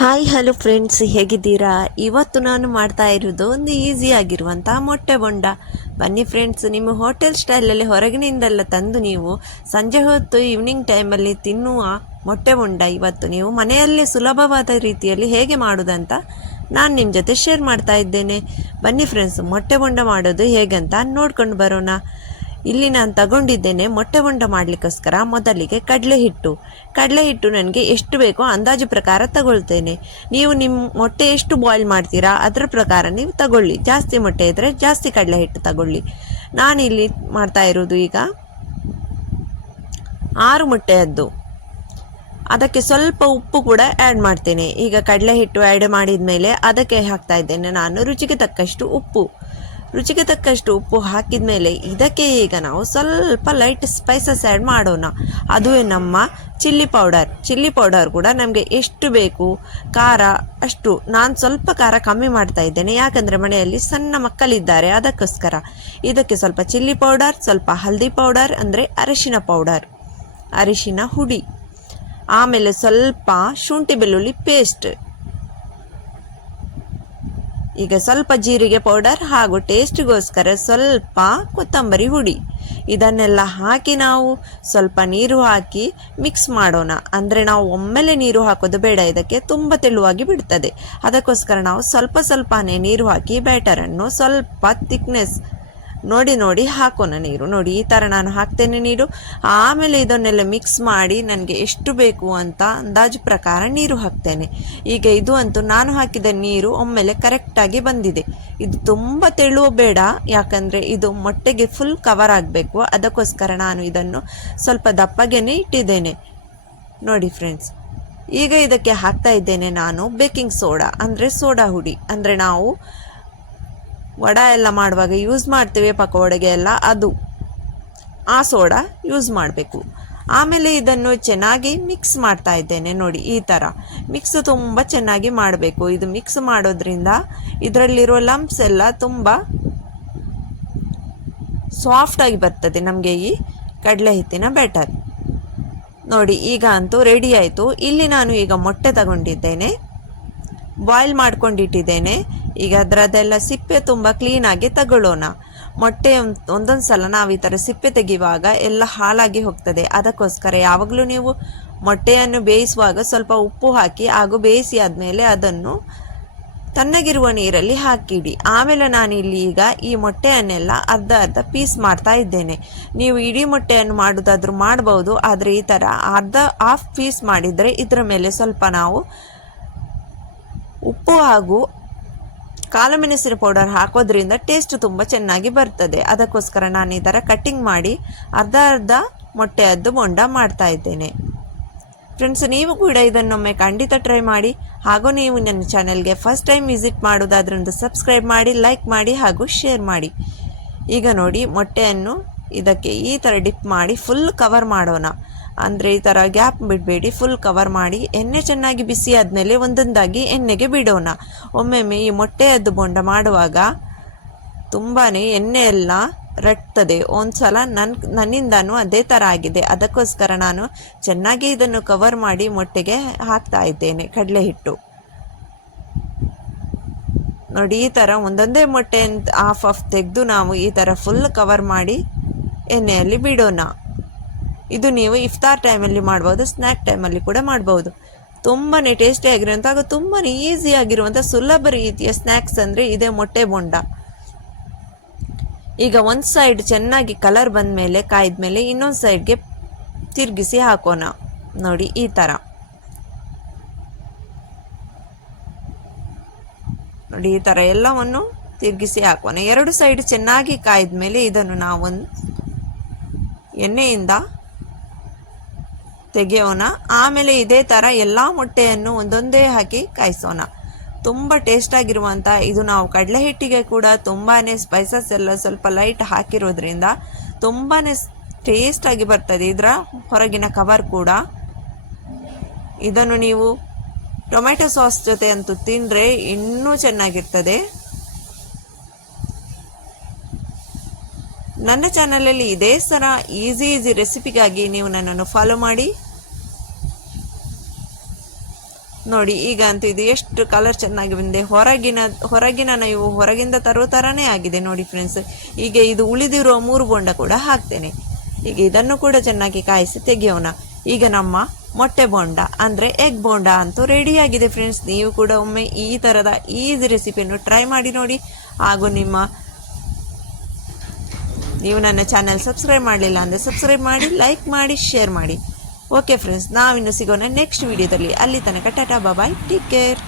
Hi hello friends, ಹೇಗಿದ್ದೀರಾ? ಇವತ್ತು ನಾನು ಮಾಡ್ತಾ ಇರೋದು ಒಂದು ಈಸಿ ಆಗಿರುವಂಥ ಮೊಟ್ಟೆ ಬೊಂಡ. ಬನ್ನಿ ಫ್ರೆಂಡ್ಸ್, ನಿಮ್ಮ ಹೋಟೆಲ್ ಸ್ಟೈಲಲ್ಲಿ ಹೊರಗಿನಿಂದೆಲ್ಲ ತಂದು ನೀವು ಸಂಜೆ ಹೊತ್ತು ಈವ್ನಿಂಗ್ ಟೈಮಲ್ಲಿ ತಿನ್ನುವ ಮೊಟ್ಟೆ ಬೊಂಡ ಇವತ್ತು ನೀವು ಮನೆಯಲ್ಲೇ ಸುಲಭವಾದ ರೀತಿಯಲ್ಲಿ ಹೇಗೆ ಮಾಡೋದಂತ ನಾನು ನಿಮ್ಮ ಜೊತೆ ಶೇರ್ ಮಾಡ್ತಾ ಇದ್ದೇನೆ. ಬನ್ನಿ ಫ್ರೆಂಡ್ಸ್, ಮೊಟ್ಟೆ ಬೊಂಡ ಮಾಡೋದು ಹೇಗಂತ ನೋಡ್ಕೊಂಡು ಬರೋಣ. ಇಲ್ಲಿ ನಾನು ತಗೊಂಡಿದ್ದೇನೆ ಮೊಟ್ಟೆ ಬೊಂಡ ಮಾಡಲಿಕ್ಕೋಸ್ಕರ ಮೊದಲಿಗೆ ಕಡಲೆ ಹಿಟ್ಟು ನನಗೆ ಎಷ್ಟು ಬೇಕೋ ಅಂದಾಜು ಪ್ರಕಾರ ತಗೊಳ್ತೇನೆ. ನೀವು ನಿಮ್ಮ ಮೊಟ್ಟೆ ಎಷ್ಟು ಬಾಯ್ಲ್ ಮಾಡ್ತೀರಾ ಅದರ ಪ್ರಕಾರ ನೀವು ತಗೊಳ್ಳಿ. ಜಾಸ್ತಿ ಮೊಟ್ಟೆ ಇದ್ದರೆ ಜಾಸ್ತಿ ಕಡಲೆ ಹಿಟ್ಟು ತಗೊಳ್ಳಿ. ನಾನಿಲ್ಲಿ ಮಾಡ್ತಾ ಇರೋದು ಈಗ 6 ಮೊಟ್ಟೆಯದ್ದು. ಅದಕ್ಕೆ ಸ್ವಲ್ಪ ಉಪ್ಪು ಕೂಡ ಆ್ಯಡ್ ಮಾಡ್ತೇನೆ. ಈಗ ಕಡಲೆ ಹಿಟ್ಟು ಆ್ಯಡ್ ಮಾಡಿದ ಮೇಲೆ ಅದಕ್ಕೆ ಹಾಕ್ತಾ ಇದ್ದೇನೆ ನಾನು ರುಚಿಗೆ ತಕ್ಕಷ್ಟು ಉಪ್ಪು ಹಾಕಿದ ಮೇಲೆ ಇದಕ್ಕೆ ಈಗ ನಾವು ಸ್ವಲ್ಪ ಲೈಟ್ ಸ್ಪೈಸಸ್ ಆ್ಯಡ್ ಮಾಡೋಣ. ಅದುವೇ ನಮ್ಮ ಚಿಲ್ಲಿ ಪೌಡರ್ ಕೂಡ ನಮಗೆ ಎಷ್ಟು ಬೇಕು ಖಾರ ಅಷ್ಟು. ನಾನು ಸ್ವಲ್ಪ ಖಾರ ಕಮ್ಮಿ ಮಾಡ್ತಾ ಇದ್ದೇನೆ, ಯಾಕಂದರೆ ಮನೆಯಲ್ಲಿ ಸಣ್ಣ ಮಕ್ಕಳಿದ್ದಾರೆ, ಅದಕ್ಕೋಸ್ಕರ. ಇದಕ್ಕೆ ಸ್ವಲ್ಪ ಚಿಲ್ಲಿ ಪೌಡರ್, ಸ್ವಲ್ಪ ಹಲ್ದಿ ಪೌಡರ್ ಅಂದರೆ ಅರಿಶಿನ ಹುಡಿ, ಆಮೇಲೆ ಸ್ವಲ್ಪ ಶುಂಠಿ ಬೆಳ್ಳುಳ್ಳಿ ಪೇಸ್ಟ್, ಈಗ ಸ್ವಲ್ಪ ಜೀರಿಗೆ ಪೌಡರ್ ಹಾಗೂ ಟೇಸ್ಟ್ಗೋಸ್ಕರ ಸ್ವಲ್ಪ ಕೊತ್ತಂಬರಿ ಹುಡಿ. ಇದನ್ನೆಲ್ಲ ಹಾಕಿ ನಾವು ಸ್ವಲ್ಪ ನೀರು ಹಾಕಿ ಮಿಕ್ಸ್ ಮಾಡೋಣ. ಅಂದರೆ ನಾವು ಒಮ್ಮೆಲೆ ನೀರು ಹಾಕೋದು ಬೇಡ, ಇದಕ್ಕೆ ತುಂಬ ತೆಳುವಾಗಿ ಬಿಡ್ತದೆ. ಅದಕ್ಕೋಸ್ಕರ ನಾವು ಸ್ವಲ್ಪನೇ ನೀರು ಹಾಕಿ ಬ್ಯಾಟರನ್ನು ಸ್ವಲ್ಪ ಥಿಕ್ನೆಸ್ ನೋಡಿ ಹಾಕೋಣ. ನೀರು ನೋಡಿ ಈ ಥರ ನಾನು ಹಾಕ್ತೇನೆ ನೀರು. ಆಮೇಲೆ ಇದನ್ನೆಲ್ಲ ಮಿಕ್ಸ್ ಮಾಡಿ ನನಗೆ ಎಷ್ಟು ಬೇಕು ಅಂತ ಅಂದಾಜು ಪ್ರಕಾರ ನೀರು ಹಾಕ್ತೇನೆ. ಈಗ ಇದು ಅಂತೂ ನಾನು ಹಾಕಿದ ನೀರು ಒಮ್ಮೆಲೆ ಕರೆಕ್ಟಾಗಿ ಬಂದಿದೆ. ಇದು ತುಂಬ ತೆಳುವ ಬೇಡ, ಯಾಕಂದರೆ ಇದು ಮೊಟ್ಟೆಗೆ ಫುಲ್ ಕವರ್ ಆಗಬೇಕು. ಅದಕ್ಕೋಸ್ಕರ ನಾನು ಇದನ್ನು ಸ್ವಲ್ಪ ದಪ್ಪಗೆನೇ ಇಟ್ಟಿದ್ದೇನೆ. ನೋಡಿ ಫ್ರೆಂಡ್ಸ್, ಈಗ ಇದಕ್ಕೆ ಹಾಕ್ತಾ ಇದ್ದೇನೆ ನಾನು ಬೇಕಿಂಗ್ ಸೋಡಾ ಅಂದರೆ ಸೋಡಾ ಹುಡಿ. ಅಂದರೆ ನಾವು ವಡ ಎಲ್ಲ ಮಾಡುವಾಗ ಯೂಸ್ ಮಾಡ್ತೇವೆ ಪಕೋಡೆಗೆ ಎಲ್ಲ, ಅದು ಆ ಸೋಡಾ ಯೂಸ್ ಮಾಡಬೇಕು. ಆಮೇಲೆ ಇದನ್ನು ಚೆನ್ನಾಗಿ ಮಿಕ್ಸ್ ಮಾಡ್ತಾ ಇದ್ದೇನೆ. ನೋಡಿ ಈ ಥರ ಮಿಕ್ಸ್ ತುಂಬ ಚೆನ್ನಾಗಿ ಮಾಡಬೇಕು. ಇದು ಮಿಕ್ಸ್ ಮಾಡೋದ್ರಿಂದ ಇದರಲ್ಲಿರುವ ಲಂಪ್ಸ್ ಎಲ್ಲ ತುಂಬ ಸಾಫ್ಟಾಗಿ ಬರ್ತದೆ ನಮಗೆ ಈ ಕಡಲೆ ಹಿಟ್ಟಿನ ಬ್ಯಾಟರ್. ನೋಡಿ ಈಗ ಅಂತೂ ರೆಡಿ ಆಯಿತು. ಇಲ್ಲಿ ನಾನು ಈಗ ಮೊಟ್ಟೆ ತಗೊಂಡಿದ್ದೇನೆ, ಬಾಯ್ಲ್ ಮಾಡ್ಕೊಂಡಿಟ್ಟಿದ್ದೇನೆ. ಈಗ ಅದರದ್ದೆಲ್ಲ ಸಿಪ್ಪೆ ತುಂಬ ಕ್ಲೀನಾಗಿ ತಗೊಳ್ಳೋಣ. ಮೊಟ್ಟೆ ಒಂದೊಂದು ಸಲ ನಾವು ಈ ಥರ ಸಿಪ್ಪೆ ತೆಗೆಯುವಾಗ ಎಲ್ಲ ಹಾಳಾಗಿ ಹೋಗ್ತದೆ. ಅದಕ್ಕೋಸ್ಕರ ಯಾವಾಗಲೂ ನೀವು ಮೊಟ್ಟೆಯನ್ನು ಬೇಯಿಸುವಾಗ ಸ್ವಲ್ಪ ಉಪ್ಪು ಹಾಕಿ ಹಾಗೂ ಬೇಯಿಸಿ ಆದಮೇಲೆ ಅದನ್ನು ತಣ್ಣಗಿರುವ ನೀರಲ್ಲಿ ಹಾಕಿಡಿ. ಆಮೇಲೆ ನಾನಿಲ್ಲಿ ಈಗ ಈ ಮೊಟ್ಟೆಯನ್ನೆಲ್ಲ ಅರ್ಧ ಪೀಸ್ ಮಾಡ್ತಾ ಇದ್ದೇನೆ. ನೀವು ಇಡೀ ಮೊಟ್ಟೆಯನ್ನು ಮಾಡೋದಾದ್ರೂ ಮಾಡ್ಬೋದು, ಆದರೆ ಈ ಥರ ಹಾಫ್ ಪೀಸ್ ಮಾಡಿದರೆ ಇದರ ಮೇಲೆ ಸ್ವಲ್ಪ ನಾವು ಉಪ್ಪು ಹಾಗೂ ಕಾಳು ಮೆಣಸಿನ ಪೌಡರ್ ಹಾಕೋದ್ರಿಂದ ಟೇಸ್ಟ್ ತುಂಬ ಚೆನ್ನಾಗಿ ಬರ್ತದೆ. ಅದಕ್ಕೋಸ್ಕರ ನಾನು ಈ ಥರ ಕಟ್ಟಿಂಗ್ ಮಾಡಿ ಅರ್ಧ ಮೊಟ್ಟೆಯದ್ದು ಬೊಂಡ ಮಾಡ್ತಾ ಇದ್ದೇನೆ. ಫ್ರೆಂಡ್ಸ್, ನೀವು ಕೂಡ ಇದನ್ನೊಮ್ಮೆ ಖಂಡಿತ ಟ್ರೈ ಮಾಡಿ. ಹಾಗೂ ನೀವು ನನ್ನ ಚಾನೆಲ್ಗೆ ಫಸ್ಟ್ ಟೈಮ್ ವಿಸಿಟ್ ಮಾಡೋದಾದ್ರಿಂದ ಸಬ್ಸ್ಕ್ರೈಬ್ ಮಾಡಿ, ಲೈಕ್ ಮಾಡಿ ಹಾಗೂ ಶೇರ್ ಮಾಡಿ. ಈಗ ನೋಡಿ ಮೊಟ್ಟೆಯನ್ನು ಇದಕ್ಕೆ ಈ ಥರ ಡಿಪ್ ಮಾಡಿ ಫುಲ್ ಕವರ್ ಮಾಡೋಣ. ಅಂದರೆ ಈ ಥರ ಗ್ಯಾಪ್ ಬಿಡಬೇಡಿ, ಫುಲ್ ಕವರ್ ಮಾಡಿ. ಎಣ್ಣೆ ಚೆನ್ನಾಗಿ ಬಿಸಿ ಆದಮೇಲೆ ಒಂದೊಂದಾಗಿ ಎಣ್ಣೆಗೆ ಬಿಡೋಣ. ಒಮ್ಮೊಮ್ಮೆ ಈ ಮೊಟ್ಟೆಯದ್ದು ಬೊಂಡ ಮಾಡುವಾಗ ತುಂಬಾ ಎಣ್ಣೆ ಎಲ್ಲ ರಟ್ತದೆ. ಒಂದು ಸಲ ನನ್ನಿಂದನೂ ಅದೇ ಥರ ಆಗಿದೆ. ಅದಕ್ಕೋಸ್ಕರ ನಾನು ಚೆನ್ನಾಗಿ ಇದನ್ನು ಕವರ್ ಮಾಡಿ ಮೊಟ್ಟೆಗೆ ಹಾಕ್ತಾ ಇದ್ದೇನೆ ಕಡಲೆ ಹಿಟ್ಟು. ನೋಡಿ ಈ ಥರ ಒಂದೊಂದೇ ಮೊಟ್ಟೆ ಹಾಫ್ ತೆಗೆದು ನಾವು ಈ ಥರ ಫುಲ್ ಕವರ್ ಮಾಡಿ ಎಣ್ಣೆಯಲ್ಲಿ ಬಿಡೋಣ. ಇದು ನೀವು ಇಫ್ತಾರ್ ಟೈಮಲ್ಲಿ ಮಾಡ್ಬೋದು, ಸ್ನ್ಯಾಕ್ ಟೈಮಲ್ಲಿ ಕೂಡ ಮಾಡ್ಬೋದು. ತುಂಬಾ ಟೇಸ್ಟಿಯಾಗಿರುವಂಥ ಹಾಗೂ ತುಂಬಾ ಈಸಿಯಾಗಿರುವಂಥ ಸುಲಭ ರೀತಿಯ ಸ್ನ್ಯಾಕ್ಸ್ ಅಂದರೆ ಇದೇ ಮೊಟ್ಟೆ ಬೊಂಡ. ಈಗ ಒಂದು ಸೈಡ್ ಚೆನ್ನಾಗಿ ಕಲರ್ ಬಂದ ಮೇಲೆ ಕಾಯ್ದ ಮೇಲೆ ಇನ್ನೊಂದು ಸೈಡ್ಗೆ ತಿರುಗಿಸಿ ಹಾಕೋಣ. ನೋಡಿ ಈ ಥರ ನೋಡಿ ಈ ಥರ ಎಲ್ಲವನ್ನು ತಿರುಗಿಸಿ ಹಾಕೋಣ. 2 ಸೈಡ್ ಚೆನ್ನಾಗಿ ಕಾಯ್ದ ಮೇಲೆ ಇದನ್ನು ನಾವೊಂದು ಎಣ್ಣೆಯಿಂದ ತೆಗೆಯೋಣ. ಆಮೇಲೆ ಇದೇ ಥರ ಎಲ್ಲ ಮೊಟ್ಟೆಯನ್ನು ಒಂದೊಂದೇ ಹಾಕಿ ಕಾಯಿಸೋಣ. ತುಂಬ ಟೇಸ್ಟಾಗಿರುವಂಥ ಇದು ನಾವು ಕಡಲೆ ಹಿಟ್ಟಿಗೆ ಕೂಡ ತುಂಬಾ ಸ್ಪೈಸಸ್ ಎಲ್ಲ ಸ್ವಲ್ಪ ಲೈಟ್ ಹಾಕಿರೋದ್ರಿಂದ ತುಂಬಾ ಟೇಸ್ಟಾಗಿ ಬರ್ತದೆ. ಇದರ ಹೊರಗಿನ ಕವರ್ ಕೂಡ. ಇದನ್ನು ನೀವು ಟೊಮೆಟೊ ಸಾಸ್ ಜೊತೆ ಅಂತೂ ತಿಂದರೆ ಇನ್ನೂ ಚೆನ್ನಾಗಿರ್ತದೆ. ನನ್ನ ಚಾನಲಲ್ಲಿ ಇದೇ ಥರ ಈಸಿ ರೆಸಿಪಿಗಾಗಿ ನೀವು ನನ್ನನ್ನು ಫಾಲೋ ಮಾಡಿ. ನೋಡಿ ಈಗ ಅಂತೂ ಇದು ಎಷ್ಟು ಕಲರ್ ಚೆನ್ನಾಗಿ ಬಂದಿದೆ. ಹೊರಗಿನ ಇವು ಹೊರಗಿಂದ ತರೋ ಥರನೇ ಆಗಿದೆ ನೋಡಿ ಫ್ರೆಂಡ್ಸ್. ಈಗ ಇದು ಉಳಿದಿರುವ 3 ಬೋಂಡ ಕೂಡ ಹಾಕ್ತೇನೆ. ಈಗ ಇದನ್ನು ಕೂಡ ಚೆನ್ನಾಗಿ ಕಾಯಿಸಿ ತೆಗೆಯೋಣ. ಈಗ ನಮ್ಮ ಮೊಟ್ಟೆ ಬೋಂಡ ಅಂದರೆ ಎಗ್ ಬೋಂಡ ಅಂತೂ ರೆಡಿಯಾಗಿದೆ ಫ್ರೆಂಡ್ಸ್. ನೀವು ಕೂಡ ಒಮ್ಮೆ ಈ ಥರದ ಈಸಿ ರೆಸಿಪಿಯನ್ನು ಟ್ರೈ ಮಾಡಿ ನೋಡಿ. ಹಾಗೂ ನೀವು ನನ್ನ ಚಾನಲ್ ಸಬ್ಸ್ಕ್ರೈಬ್ ಮಾಡಲಿಲ್ಲ ಅಂದರೆ ಸಬ್ಸ್ಕ್ರೈಬ್ ಮಾಡಿ, ಲೈಕ್ ಮಾಡಿ, ಶೇರ್ ಮಾಡಿ. ಓಕೆ ಫ್ರೆಂಡ್ಸ್, ನಾವಿನ್ನು ಸಿಗೋಣ ನೆಕ್ಸ್ಟ್ ವಿಡಿಯೋದಲ್ಲಿ. ಅಲ್ಲಿ ತನಕ ಟಾಟಾ ಬಾಯ್, ಟೇಕ್ ಕೇರ್.